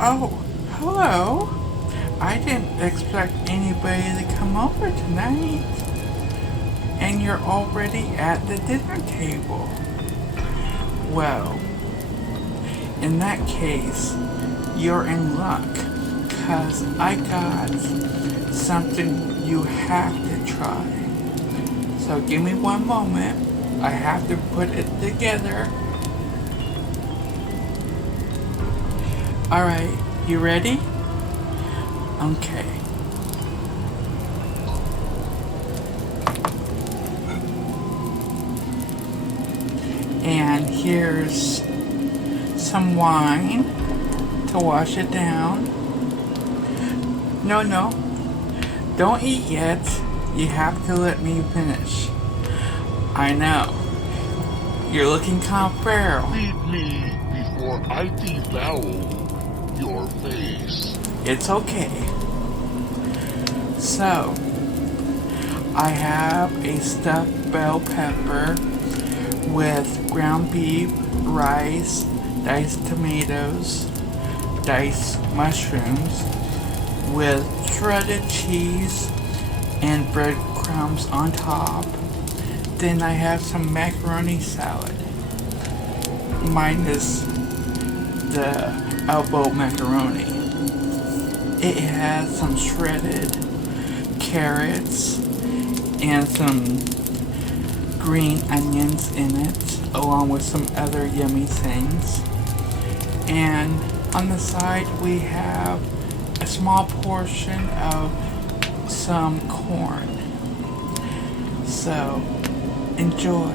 Oh, hello. I didn't expect anybody to come over tonight. And you're already at the dinner table. Well, in that case, you're in luck. Because I got something you have to try. So give me one moment. I have to put it together. Alright, you ready? Okay. And here's some wine to wash it down. No, don't eat yet. You have to let me finish. I know. You're looking kind of feral. Feed me before I devour your face. It's okay. So, I have a stuffed bell pepper with ground beef, rice, diced tomatoes, diced mushrooms, with shredded cheese and breadcrumbs on top. Then I have some macaroni salad, minus the elbow macaroni. It has some shredded carrots and some green onions in it, along with some other yummy things. And on the side we have a small portion of some corn. So, enjoy.